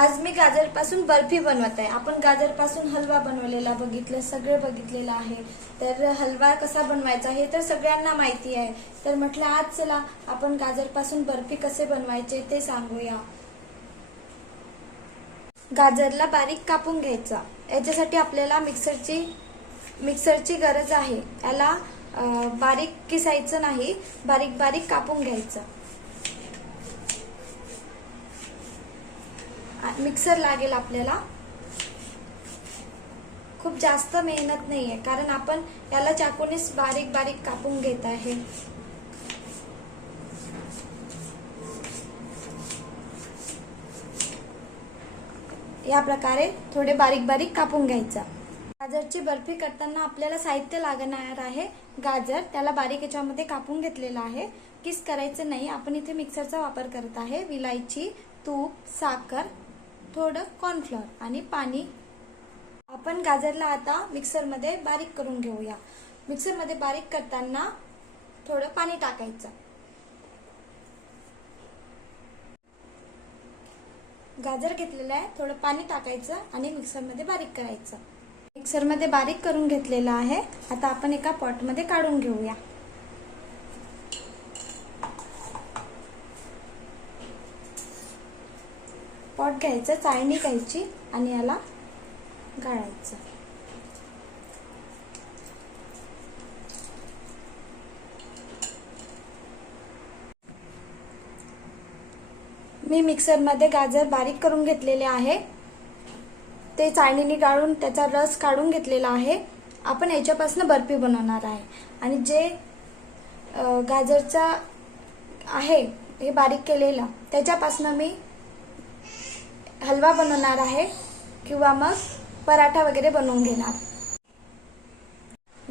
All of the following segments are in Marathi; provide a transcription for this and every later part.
आज मी गाजरपासून बर्फी बनवत आहे। आपण गाजरपासून हलवा बनवलेला बघितलं, सगळे बघितलेलं आहे। तर हलवा कसा बनवायचा हे तर सगळ्यांना माहिती आहे। तर म्हटलं आज चला आपण गाजरपासून बर्फी कसे बनवायचे ते सांगूया। गाजरला बारीक कापून घ्यायचा। याच्यासाठी आपल्याला मिक्सरची गरज आहे। याला बारीक किसायचं नाही, बारीक बारीक कापून घ्यायचं। मिक्सर लागेल आपल्याला। खूप जास्त मेहनत नाहीये, कारण आपण याला चाकूनेच बारीक बारीक कापून घेत आहे। या प्रकारे थोडे बारीक बारीक कापून घ्यायचा। गाजरची बर्फी करताना आपल्याला साहित्य लागणार आहे। गाजर त्याला बारीक याच्यामध्ये कापून घेतलेला आहे। किस करायचं नाही, आपण इथे मिक्सरचा वापर करत आहे। विलायची, तूप, साखर, थोडं कॉर्नफ्लोअर आणि पाणी। आपण गाजरला आता मिक्सरमध्ये बारीक करून घेऊया। मिक्सरमध्ये बारीक करताना थोडं पाणी टाकायचं। गाजर घेतलेलं आहे, थोडं पाणी टाकायचं आणि मिक्सरमध्ये बारीक करायचं। मिक्सरमध्ये बारीक करून घेतलेलं आहे। आता आपण एका पॉटमध्ये काढून घेऊया। पॉट घ्यायचं, चाळणी घ्यायची आणि याला गाळायचं। मी मिक्सरमध्ये गाजर बारीक करून घेतलेले आहे। ते चाळणीने गाळून त्याचा रस काढून घेतलेला आहे। आपण याच्यापासून बर्फी बनवणार आहे। आणि जे गाजरचा आहे हे बारीक केलेला, त्याच्यापासून मी हलवा बनवणार आहे किंवा मग पराठा वगैरे बनवून घेणार।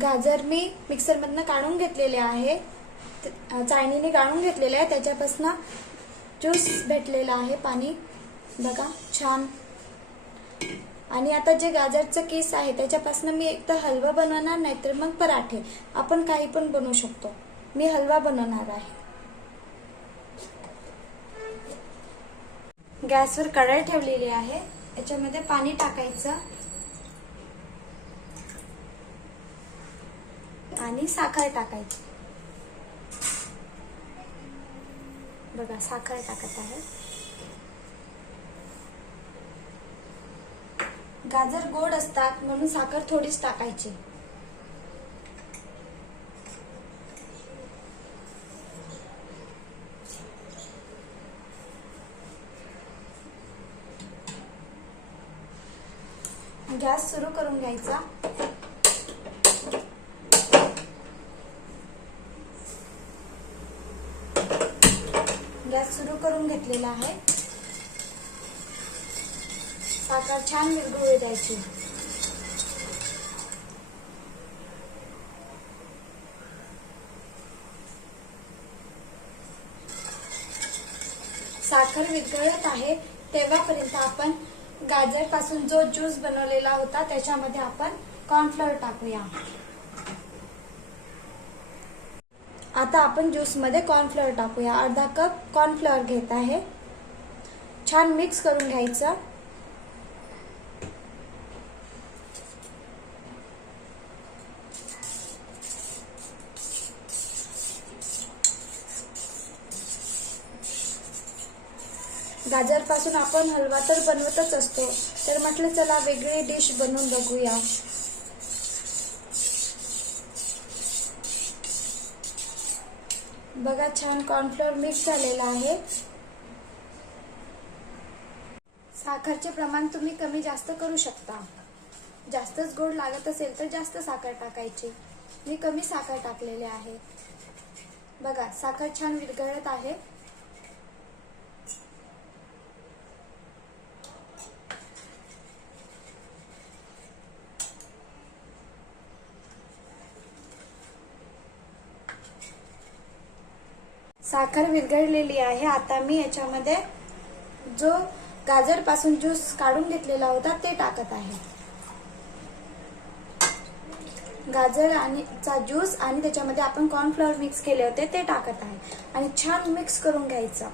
गाजर मी मिक्सरमधनं काढून घेतलेले आहे, चाळणीने गाळून घेतलेले आहे। त्याच्यापासून ज्यूस भेटलेला आहे, पाणी बघा छान। आणि आता जे गाजरचं किस आहे त्याच्यापासून मी एक तर हलवा बनवणार, नाहीतर मग पराठे। आपण काही पण बनवू शकतो। मी हलवा बनवणार आहे। गॅसवर कढई ठेवलेली आहे, याच्यामध्ये पाणी टाकायचं आणि साखर टाकायची। बघा साखर टाकत आहे। गाजर गोड असतात म्हणून साखर थोडीच टाकायची। गॅस सुरू करून घ्यायचा। गॅस सुरू करून घेतलेला आहे। साखर छान विरघळू द्यायची। साखर विरघळत आहे तेव्हापर्यंत आपण गाजर पासून जो ज्यूस बनवलेला होता त्याच्यामध्ये आपण कॉर्नफ्लोअर टाकूया। आता आपण ज्यूस मध्ये कॉर्नफ्लोअर टाकूया। अर्धा कप कॉर्नफ्लोअर घेत आहे। छान मिक्स करून घ्यायचं। गाजर पासून आपण हलवा तर बनवतच असतो, तर म्हटलं चला वेगळी डिश बनवून बघूया। बघा छान कॉर्नफ्लोअर मिक्स झालेला आहे। साखरचे प्रमाण तुम्ही कमी जास्त करू शकता। जास्तच गोड लागत असेल तर जास्त साखर टाकायची। मी कमी साखर टाकलेले आहे। बघा साखर छान विरघळत आहे। साखर विरघळलेली आहे। आता मी याच्यामध्ये जो गाजर पासून ज्यूस काढून घेतलेला होता ते टाकत आहे। गाजर आणि चा ज्यूस आणि त्याच्यामध्ये आपण कॉर्नफ्लोअर मिक्स केले होते ते टाकत आहे आणि छान मिक्स करून घ्यायचं।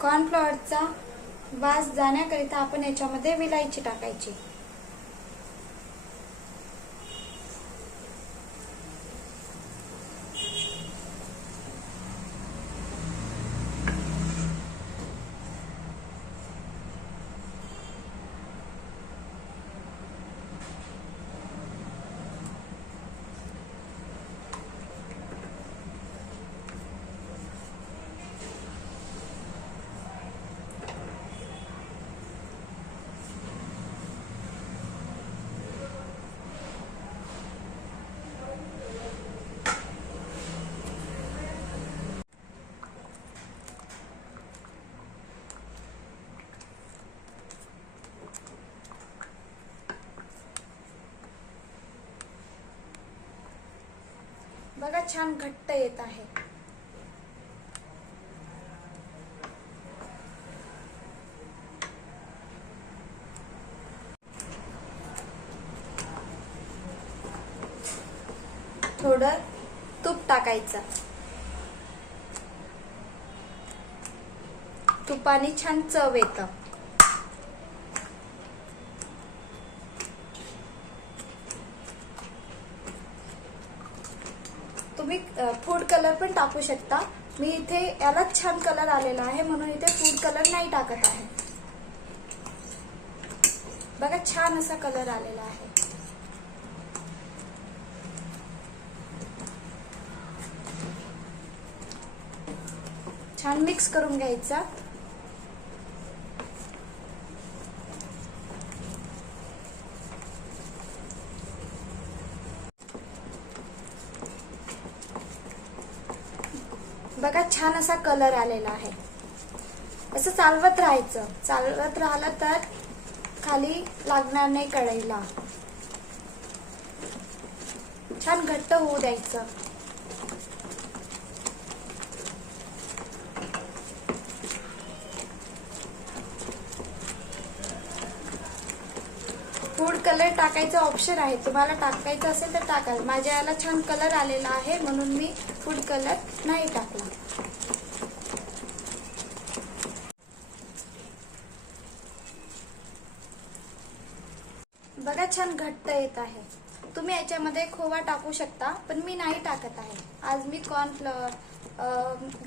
कॉर्नफ्लॉवरचा वास जाण्याकरिता आपण याच्यामध्ये विलायची टाकायची. बघा छान घट्ट येत आहे. थोडं तूप टाकायचं. तुपाने छान चव येतं. तुम्ही फूड कलर पण टाकू शकता. मी इथे याला छान कलर आलेला आहे म्हणून इथे फूड कलर नाही टाकत आहे. बघा छान असा कलर आलेला आहे. छान मिक्स करून घ्यायचा. बघा छान असा कलर आलेला आहे. असं चालवत राहायचं. चालवत राहिलं तर खाली लागणार नाही कढईला. छान घट्ट होऊ द्यायचं. फूड कलर टाकायचा ऑप्शन आहे. तुम्हाला टाकायचं असेल तर टाकाल. माझ्या याला छान कलर आलेला आहे म्हणून मी फूड कलर नाही टाकला. बघा छान घट्ट येत आहे. तुम्ही याच्यामध्ये खोवा टाकू शकता पण मी नाही टाकत आहे. आज मी कॉर्नफ्लॉवर,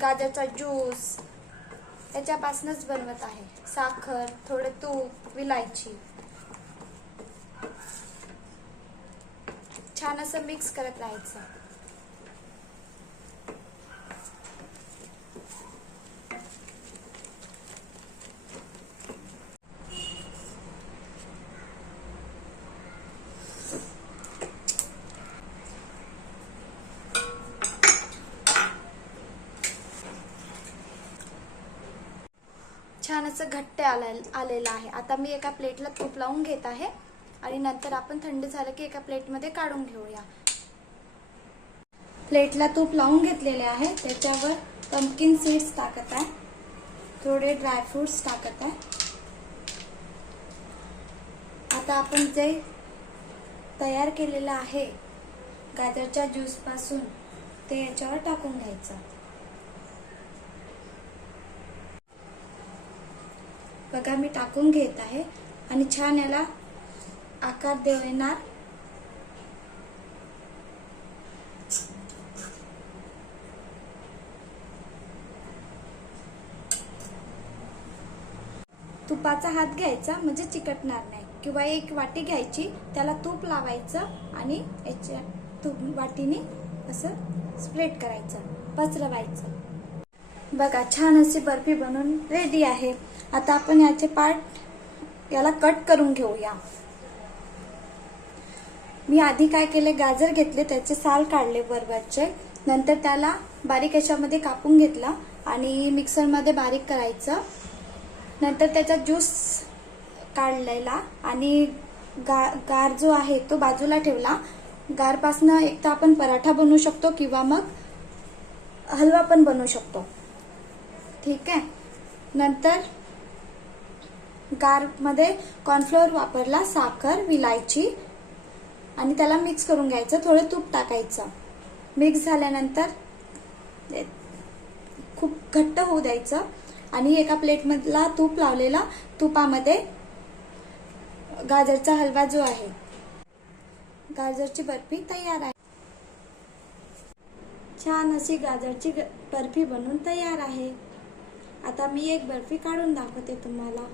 गाजरचा ज्यूस याच्यापासूनच बनवत आहे. साखर, थोडं तूप, विलायची छान असं मिक्स करत राहायचं. छान असं घट्ट आलेलं आहे. आता मी एका प्लेटला तूप लावून घेत आहे आणि नंतर आपण थंड झालं की एका प्लेटमध्ये काढून घेऊया. प्लेटला तूप लावून घेतलेले आहे. त्याच्यावर पंपकिन सीड्स टाकत आहे. थोडे ड्रायफ्रुट्स टाकत आहे. आता आपण जे तयार केलेलं आहे गाजरच्या ज्यूस पासून ते याच्यावर टाकून घ्यायचं. बघा मी टाकून घेत आहे आणि छान याला आकार देणार. तुपाचा हात घ्यायचा म्हणजे चिकटणार नाही. किंवा एक वाटी घ्यायची, त्याला तूप लावायचं आणि याच्या वाटीने असं स्प्रेड करायचं, पसरवायचं. बघा छान अशी बर्फी बनवून रेडी आहे. आता आपण याचे पार्ट याला कट करून घेऊया. मी आधी काय केले, गाजर घेतले, त्याचे साल काढले बरोबरचे. नंतर त्याला बारीक याच्यामध्ये कापून घेतला आणि मिक्सरमध्ये बारीक करायचं. नंतर त्याचा ज्यूस काढलेला आणि गार जो आहे तो बाजूला ठेवला. गारपासनं एक तर आपण पराठा बनवू शकतो किंवा मग हलवा पण बनवू शकतो. ठीक आहे. नंतर गारमध्ये कॉर्नफ्लोअर वापरला, साखर, विलायची आणि त्याला मिक्स करून घ्यायचं. थोडं तूप टाकायचं. मिक्स झाल्यानंतर खूप घट्ट होऊ द्यायचं आणि एका प्लेटमधला तूप लावलेला तुपामध्ये गाजरचा हलवा जो आहे, गाजरची बर्फी तयार आहे। छान अशी गाजरची बर्फी बनवून तयार आहे। आता मी एक बर्फी काढून दाखवते तुम्हाला।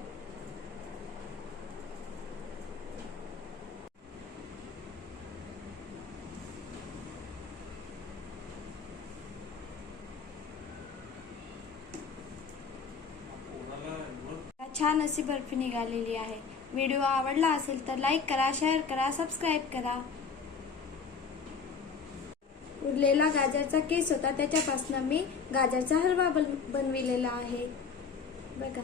छान अशी बर्फी निघालेली आहे। व्हिडिओ आवडला असेल तर लाईक करा, शेअर करा, सबस्क्राईब करा। उरलेला गाजरचा केस होता, त्याच्यापासून मी गाजरचा हलवा बनविलेला आहे बघा।